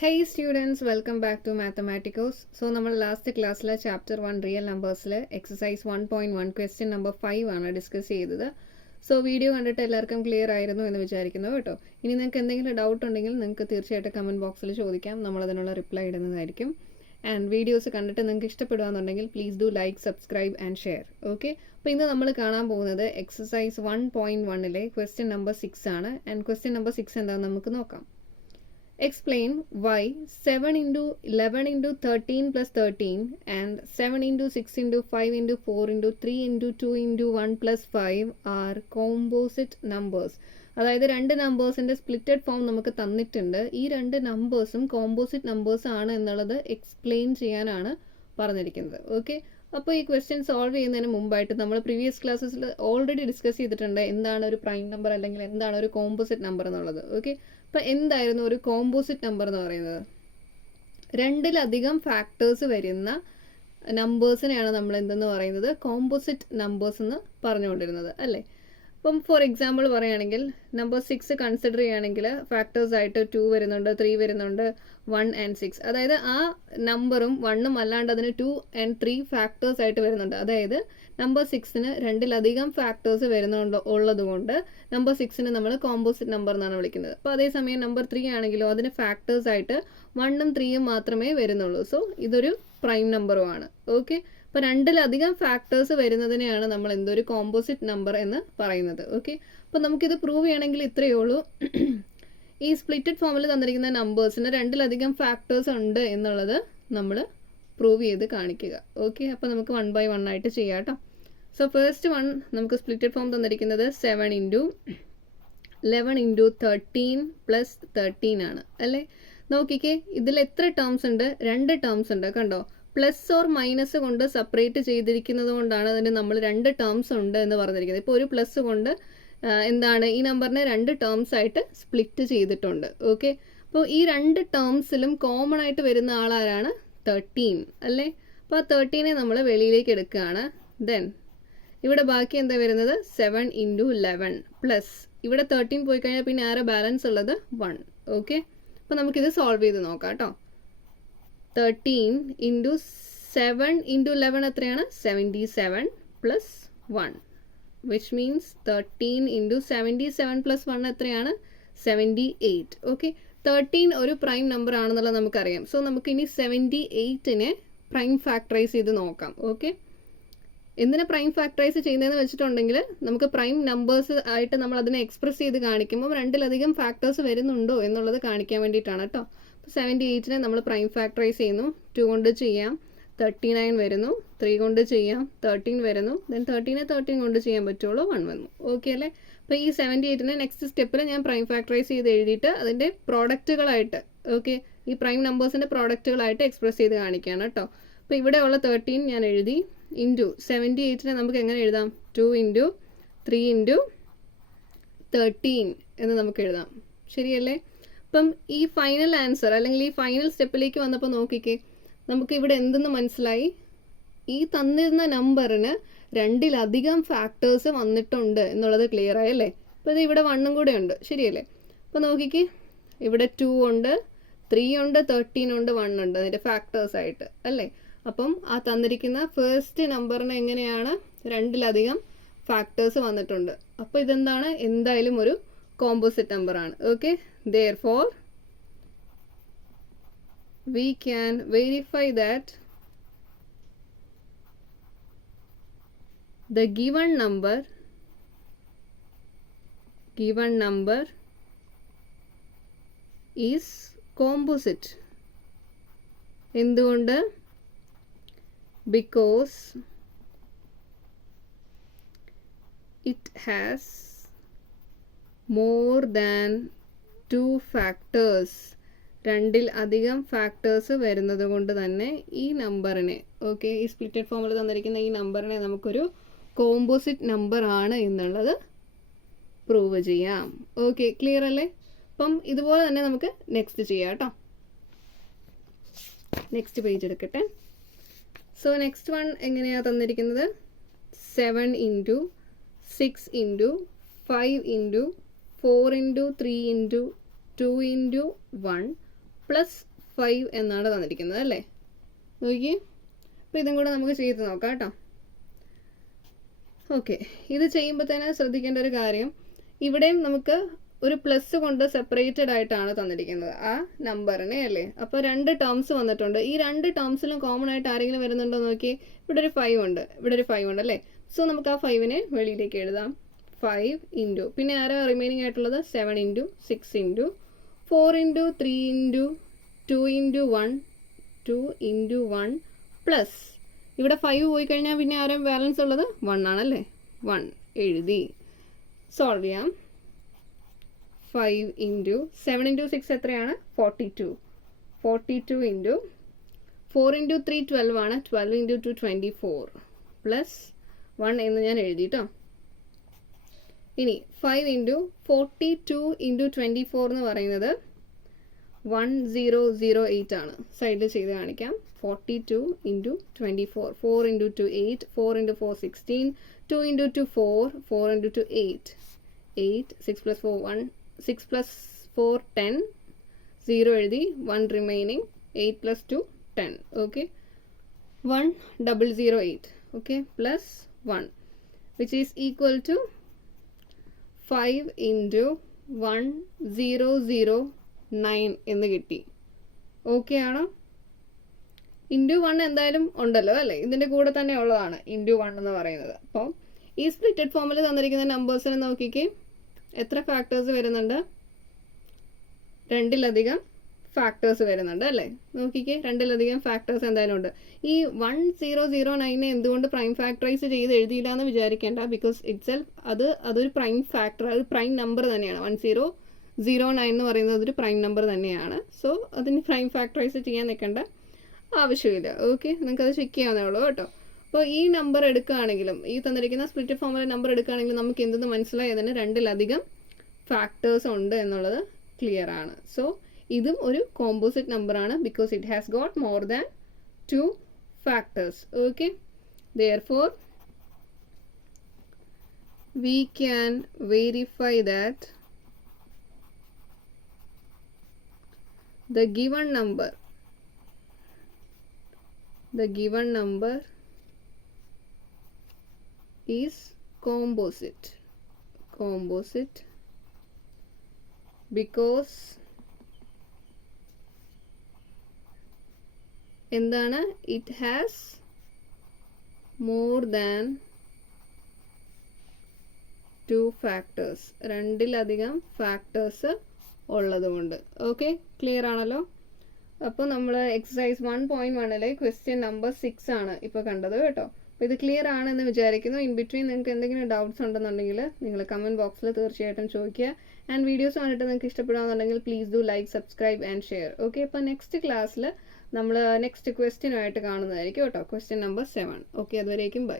Hey students, welcome back to Mathematicos. So, നമ്മൾ last ക്ലാസ്സിലെ chapter 1 real നമ്പേഴ്സിൽ exercise 1.1 question number 5 ആണ് discuss ചെയ്തത്. സോ വീഡിയോ കണ്ടിട്ട് എല്ലാവർക്കും ക്ലിയർ ആയിരുന്നു എന്ന് വിചാരിക്കുന്നു കേട്ടോ. ഇനി നിങ്ങൾക്ക് എന്തെങ്കിലും ഡൗട്ട് ഉണ്ടെങ്കിൽ നിങ്ങൾക്ക് തീർച്ചയായിട്ടും കമൻറ്റ് ബോക്സിൽ ചോദിക്കാം, നമ്മളതിനുള്ള റിപ്ലൈ ഇടുന്നതായിരിക്കും. ആൻഡ് വീഡിയോസ് കണ്ടിട്ട് നിങ്ങൾക്ക് ഇഷ്ടപ്പെടുകയാണെന്നുണ്ടെങ്കിൽ please do like, subscribe and share. Okay, അപ്പോൾ ഇന്ന് നമ്മൾ കാണാൻ പോകുന്നത് എക്സസൈസ് 1.1ലെ ക്വസ്റ്റ്യൻ നമ്പർ 6 ആണ്. ആൻഡ് ക്വസ്റ്റ്യൻ നമ്പർ 6 എന്താണെന്ന് നമുക്ക് നോക്കാം. Explain why 7 into 11 into 13 plus 13 and 7 into 6 into 5 into 4 into 3 into 2 into 1 plus 5 are composite numbers. അതായത് രണ്ട് നമ്പേഴ്സിൻ്റെ സ്പ്ലിറ്റഡ് ഫോം നമുക്ക് തന്നിട്ടുണ്ട്. ഈ രണ്ട് നമ്പേഴ്സും കോമ്പോസിറ്റ് നമ്പേഴ്സ് ആണ് എന്നുള്ളത് എക്സ്പ്ലെയിൻ ചെയ്യാനാണ് പറഞ്ഞിരിക്കുന്നത്. ഓക്കെ, അപ്പോൾ ഈ ക്വസ്റ്റ്യൻ സോൾവ് ചെയ്യുന്നതിന് മുമ്പായിട്ട് നമ്മൾ പ്രീവിയസ് ക്ലാസ്സസിൽ ഓൾറെഡി ഡിസ്കസ് ചെയ്തിട്ടുണ്ട് എന്താണ് ഒരു പ്രൈം നമ്പർ അല്ലെങ്കിൽ എന്താണ് ഒരു കോമ്പോസിറ്റ് നമ്പർ എന്നുള്ളത്. ഓക്കെ, അപ്പോൾ എന്തായിരുന്നു ഒരു കോമ്പോസിറ്റ് നമ്പർ എന്ന് പറയുന്നത്? രണ്ടിലധികം ഫാക്ടേഴ്സ് വരുന്ന നമ്പേഴ്സിനെയാണ് നമ്മൾ എന്തെന്ന് പറയുന്നത്, കോമ്പോസിറ്റ് നമ്പേഴ്സ് എന്ന് പറഞ്ഞുകൊണ്ടിരുന്നത് അല്ലേ. അപ്പം ഫോർ എക്സാമ്പിൾ പറയുകയാണെങ്കിൽ നമ്പർ 6 കൺസിഡർ ചെയ്യുകയാണെങ്കിൽ ഫാക്ടേഴ്സ് ആയിട്ട് 2 വരുന്നുണ്ട്, 3 വരുന്നുണ്ട്, 1 and 6. അതായത് ആ നമ്പറും 1ഉം അല്ലാണ്ട് അതിന് 2 and 3 ഫാക്ടേഴ്സ് ആയിട്ട് വരുന്നുണ്ട്. അതായത് നമ്പർ 6ന് രണ്ടിലധികം ഫാക്ടേഴ്സ് ഉള്ളത് കൊണ്ട് നമ്പർ 6ന് നമ്മൾ കോമ്പോസിറ്റ് നമ്പർ എന്നാണ് വിളിക്കുന്നത്. അപ്പോൾ അതേസമയം നമ്പർ 3 ആണെങ്കിലോ അതിന് ഫാക്ടേഴ്സ് ആയിട്ട് 1ഉം 3ഉം മാത്രമേ വരുന്നുള്ളൂ. സോ ഇതൊരു പ്രൈം നമ്പറുമാണ്. ഓക്കെ, അപ്പോൾ രണ്ടിലധികം ഫാക്ടേഴ്സ് വരുന്നതിനെയാണ് നമ്മൾ എന്തൊരു കോമ്പോസിറ്റ് നമ്പർ എന്ന് പറയുന്നത്. ഓക്കെ, അപ്പോൾ നമുക്കിത് പ്രൂവ് ചെയ്യണമെങ്കിൽ ഇത്രയേ ഉള്ളൂ. ഈ സ്പ്ലിറ്റഡ് ഫോമിൽ തന്നിരിക്കുന്ന നമ്പേഴ്സിന് രണ്ടിലധികം ഫാക്ടേഴ്സ് ഉണ്ട് എന്നുള്ളത് നമ്മൾ പ്രൂവ് ചെയ്ത് കാണിക്കുക. ഓക്കെ, അപ്പോൾ നമുക്ക് 1 by 1 ആയിട്ട് ചെയ്യാം കേട്ടോ. സോ ഫസ്റ്റ് വൺ നമുക്ക് സ്പ്ലിറ്റഡ് ഫോം തന്നിരിക്കുന്നത് 7 into 11 into 13 plus 13 ആണ് അല്ലേ. നോക്കിക്കേ, ഇതിൽ എത്ര ടേംസ് ഉണ്ട്? 2 ടേംസ് ഉണ്ട്. കണ്ടോ, പ്ലസ് ഓർ മൈനസ് കൊണ്ട് സെപ്പറേറ്റ് ചെയ്തിരിക്കുന്നത് കൊണ്ടാണ് അതിന് നമ്മൾ 2 ടേംസ് ഉണ്ട് എന്ന് പറഞ്ഞിരിക്കുന്നത്. ഇപ്പോൾ ഒരു പ്ലസ് കൊണ്ട് എന്താണ് ഈ നമ്പറിനെ 2 ടേംസ് ആയിട്ട് സ്പ്ലിറ്റ് ചെയ്തിട്ടുണ്ട്. ഓക്കെ, അപ്പോൾ ഈ 2 ടേംസിലും കോമൺ ആയിട്ട് വരുന്ന ആളാരാണ്? 13 അല്ലേ. അപ്പോൾ ആ 13നെ നമ്മൾ വെളിയിലേക്ക് എടുക്കുകയാണ്. ദെൻ ഇവിടെ ബാക്കി എന്താ വരുന്നത്? 7 into 11 പ്ലസ് ഇവിടെ 13 പോയി കഴിഞ്ഞാൽ പിന്നെ ആരെ ബാലൻസ് ഉള്ളത്? 1. ഓക്കെ, അപ്പോൾ നമുക്കിത് സോൾവ് ചെയ്ത് നോക്കാം കേട്ടോ. 13 into 7 into 11 എത്രയാണ്? 77 plus 1, which means 13 into 77 plus 1 എത്രയാണ്? 78. ഓക്കെ, 13 ഒരു പ്രൈം നമ്പർ ആണെന്നുള്ളത് നമുക്കറിയാം. സോ നമുക്ക് ഇനി 78നെ പ്രൈം ഫാക്ടറൈസ് ചെയ്ത് നോക്കാം. ഓക്കെ, എന്തിനാ പ്രൈം ഫാക്ടറൈസ് ചെയ്യുന്നതെന്ന് വെച്ചിട്ടുണ്ടെങ്കിൽ നമുക്ക് പ്രൈം നമ്പേഴ്സ് ആയിട്ട് നമ്മൾ അതിനെ എക്സ്പ്രസ് ചെയ്ത് കാണിക്കുമ്പോൾ രണ്ടിലധികം ഫാക്ടേഴ്സ് വരുന്നുണ്ടോ എന്നുള്ളത് കാണിക്കാൻ വേണ്ടിയിട്ടാണ് കേട്ടോ. അപ്പോൾ 78നെ നമ്മൾ പ്രൈം ഫാക്ടറൈസ് ചെയ്യുന്നു. 2 കൊണ്ട് ചെയ്യാം, 39 വരുന്നു. 3 കൊണ്ട് ചെയ്യാം, 13 വരുന്നു. ദെൻ 13നെ 13 കൊണ്ട് ചെയ്യാൻ പറ്റുള്ളൂ, 1 വന്നു. ഓക്കെ അല്ലേ. അപ്പോൾ ഈ 78നെ നെക്സ്റ്റ് സ്റ്റെപ്പിൽ ഞാൻ പ്രൈം ഫാക്ടറൈസ് ചെയ്ത് എഴുതിയിട്ട് അതിൻ്റെ പ്രോഡക്റ്റുകളായിട്ട്, ഓക്കെ, ഈ പ്രൈം നമ്പേഴ്സിൻ്റെ പ്രോഡക്റ്റുകളായിട്ട് എക്സ്പ്രസ് ചെയ്ത് കാണിക്കുകയാണ് കേട്ടോ. അപ്പോൾ ഇവിടെയുള്ള 13 ഞാൻ എഴുതി. ഇൻറ്റു 78നെ നമുക്ക് എങ്ങനെ എഴുതാം? 2 into 3 into 13 എന്ന് നമുക്ക് എഴുതാം. ശരിയല്ലേ. അപ്പം ഈ ഫൈനൽ ആൻസർ അല്ലെങ്കിൽ ഈ ഫൈനൽ സ്റ്റെപ്പിലേക്ക് വന്നപ്പോൾ നോക്കിക്കേ, നമുക്ക് ഇവിടെ എന്തെന്ന് മനസ്സിലായി? ഈ തന്നിരുന്ന നമ്പറിന് രണ്ടിലധികം ഫാക്ടേഴ്സ് വന്നിട്ടുണ്ട് എന്നുള്ളത് ക്ലിയർ ആയല്ലേ. അപ്പോൾ ഇത് ഇവിടെ 1ഉം കൂടെ ഉണ്ട്. ശരിയല്ലേ. അപ്പോൾ നോക്കിക്കേ, ഇവിടെ 2 ഉണ്ട്, 3 ഉണ്ട്, 13 ഉണ്ട്, 1 ഉണ്ട് അതിൻ്റെ ഫാക്ടേഴ്സ് ആയിട്ട് അല്ലേ. അപ്പം ആ തന്നിരിക്കുന്ന ഫസ്റ്റ് നമ്പറിന് എങ്ങനെയാണ് രണ്ടിലധികം ഫാക്ടേഴ്സ് വന്നിട്ടുണ്ട്. അപ്പോൾ ഇതെന്താണ്? എന്തായാലും ഒരു കോമ്പോസിറ്റ് നമ്പറാണ്. Okay, therefore we can verify that the given number is composite. എന്തുകൊണ്ട്? Because it has more than 2 factors. രണ്ടിൽ അധികം ഫാക്ടേഴ്സ് വരുന്നത് കൊണ്ട് തന്നെ ഈ നമ്പറിനെ, ഓക്കെ, ഈ സ്പ്ലിറ്റഡ് ഫോമിൽ തന്നിരിക്കുന്ന ഈ നമ്പറിനെ നമുക്കൊരു കോമ്പോസിറ്റ് നമ്പർ ആണ് എന്നുള്ളത് പ്രൂവ് ചെയ്യാം. ഓക്കെ, ക്ലിയർ അല്ലേ. അപ്പം ഇതുപോലെ തന്നെ നമുക്ക് നെക്സ്റ്റ് ചെയ്യാം കേട്ടോ. നെക്സ്റ്റ് പേജ് എടുക്കട്ടെ. സോ നെക്സ്റ്റ് വൺ എങ്ങനെയാണ് തന്നിരിക്കുന്നത്? 7 into 6 into 5 into 4 into 3 into 2 into 1 plus 5 എന്നാണ് തന്നിരിക്കുന്നത് അല്ലേ. നോക്കി, അപ്പോൾ ഇതും കൂടെ നമുക്ക് ചെയ്ത് നോക്കാം കേട്ടോ. ഓക്കെ, ഇത് ചെയ്യുമ്പോൾ തന്നെ ശ്രദ്ധിക്കേണ്ട ഒരു കാര്യം, ഇവിടെയും നമുക്ക് ഒരു പ്ലസ് കൊണ്ട് സെപ്പറേറ്റഡ് ആയിട്ടാണ് തന്നിരിക്കുന്നത് ആ നമ്പറിനെ അല്ലേ. അപ്പോൾ 2 ടേംസ് വന്നിട്ടുണ്ട്. ഈ 2 ടേംസിലും കോമൺ ആയിട്ട് ആരെങ്കിലും വരുന്നുണ്ടോ നോക്കി. ഇവിടെ ഒരു 5 ഉണ്ട്, ഇവിടെ ഒരു 5 ഉണ്ട് അല്ലേ. സോ നമുക്ക് ആ 5നെ വെളിയിലേക്ക് എഴുതാം. 5 ഇൻറ്റു പിന്നെ ആരാ റിമൈനിങ് ആയിട്ടുള്ളത് 7 into 6 into 4 into 3 into 2 into 1 2 into 1 plus ഇവിടെ 5 പോയി കഴിഞ്ഞാൽ പിന്നെ ആരാ ബാലൻസ് ഉള്ളത് 1 ആണല്ലേ. 1 എഴുതി സോൾവ് ചെയ്യാം. 5 ഇൻറ്റു 7 ഇൻറ്റു 6 എത്രയാണ് 42. 42 ഇൻറ്റു 4 ഇൻറ്റു 3 12 ആണ്. 12 ഇൻറ്റു 2 24 പ്ലസ് 1 എന്ന് ഞാൻ എഴുതി കേട്ടോ. ഇനി 5 ഇൻറ്റു 42 ഇൻറ്റു 24 എന്ന് പറയുന്നത് 1008 ആണ്. സൈഡിൽ ചെയ്ത് കാണിക്കാം. 42 into 24 4 into 2 8 4 into 4 16 2 into 2 4 4 into 2 8 8 6 plus 4 1 6 plus 4 10 0 എഴുതി 1 remaining 8 plus 2 10 okay 1008 okay plus 1 which is equal to 5 into 1009 എന്ന് കിട്ടി. ഓക്കെ ആണോ? ഇൻറ്റു 1 എന്തായാലും ഉണ്ടല്ലോ അല്ലേ, ഇതിൻ്റെ കൂടെ തന്നെ ഉള്ളതാണ് ഇൻറ്റു 1 എന്ന് പറയുന്നത്. അപ്പോൾ ഈ സ്പ്ലിറ്റഡ് ഫോമിൽ തന്നിരിക്കുന്ന നമ്പേഴ്സിനെ നോക്കിക്കേ, എത്ര ഫാക്ടേഴ്സ് വരുന്നുണ്ട്? 2-ലധികം ഫാക്ടേഴ്സ് വരുന്നുണ്ട് അല്ലേ. നോക്കിക്കേ, 2-ലധികം ഫാക്ടേഴ്സ് എന്തായാലും ഉണ്ട്. ഈ 1009 എന്തുകൊണ്ട് പ്രൈം ഫാക്ടറൈസ് ചെയ്ത് എഴുതിയില്ല എന്ന് വിചാരിക്കേണ്ട. ബിക്കോസ് ഇറ്റ്സെൽഫ് അതൊരു പ്രൈം ഫാക്ടർ, അത് പ്രൈം നമ്പർ തന്നെയാണ്. 1009 എന്ന് പറയുന്നത് ഒരു പ്രൈം നമ്പർ തന്നെയാണ്. സോ അതിന് പ്രൈം ഫാക്ടറൈസ് ചെയ്യാൻ നിൽക്കേണ്ട ആവശ്യമില്ല. ഓക്കെ, നിങ്ങൾക്കത് ചെക്ക് ചെയ്യാവുന്നേ ഉള്ളൂ കേട്ടോ. അപ്പോൾ ഈ നമ്പർ എടുക്കുകയാണെങ്കിലും, ഈ തന്നിരിക്കുന്ന സ്പ്ലിറ്റ് ഫോമിലെ നമ്പർ എടുക്കുകയാണെങ്കിലും നമുക്ക് എന്തെന്ന് മനസ്സിലായി, അതിന് 2-ലധികം ഫാക്ടേഴ്സ് ഉണ്ട് എന്നുള്ളത് ക്ലിയർ ആണ്. സോ ഇതും ഒരു കോമ്പോസിറ്റ് നമ്പറാണ് because it has got more than 2 factors. Okay, therefore we can verify that the given number is composite because എന്താണ്, it has more than 2 factors, 2-ലധികം ഫാക്ടേഴ്സ് ഉള്ളതുകൊണ്ട്. ഓക്കെ, ക്ലിയർ ആണല്ലോ. അപ്പോൾ നമ്മൾ എക്സസൈസ് 1.1 ക്വസ്റ്റ്യൻ നമ്പർ 6 ആണ് ഇപ്പോൾ കണ്ടത് കേട്ടോ. അപ്പോൾ ഇത് ക്ലിയർ ആണെന്ന് വിചാരിക്കുന്നു. ഇൻ ബിറ്റ്വീൻ നിങ്ങൾക്ക് എന്തെങ്കിലും ഡൗട്ട്സ് ഉണ്ടെന്നുണ്ടെങ്കിൽ നിങ്ങൾ കമൻറ്റ് ബോക്സിൽ തീർച്ചയായിട്ടും ചോദിക്കുക. ആൻഡ് വീഡിയോസ് കണ്ടിട്ട് നിങ്ങൾക്ക് ഇഷ്ടപ്പെടുകയാണെന്നുണ്ടെങ്കിൽ please do like, subscribe and share. Okay, അപ്പോൾ നെക്സ്റ്റ് ക്ലാസ്സിൽ നമ്മൾ നെക്സ്റ്റ് ക്വസ്റ്റ്യനുമായിട്ട് കാണുന്നതായിരിക്കും കേട്ടോ. Question number 7. ഓക്കെ, അതുവരേക്കും ബൈ.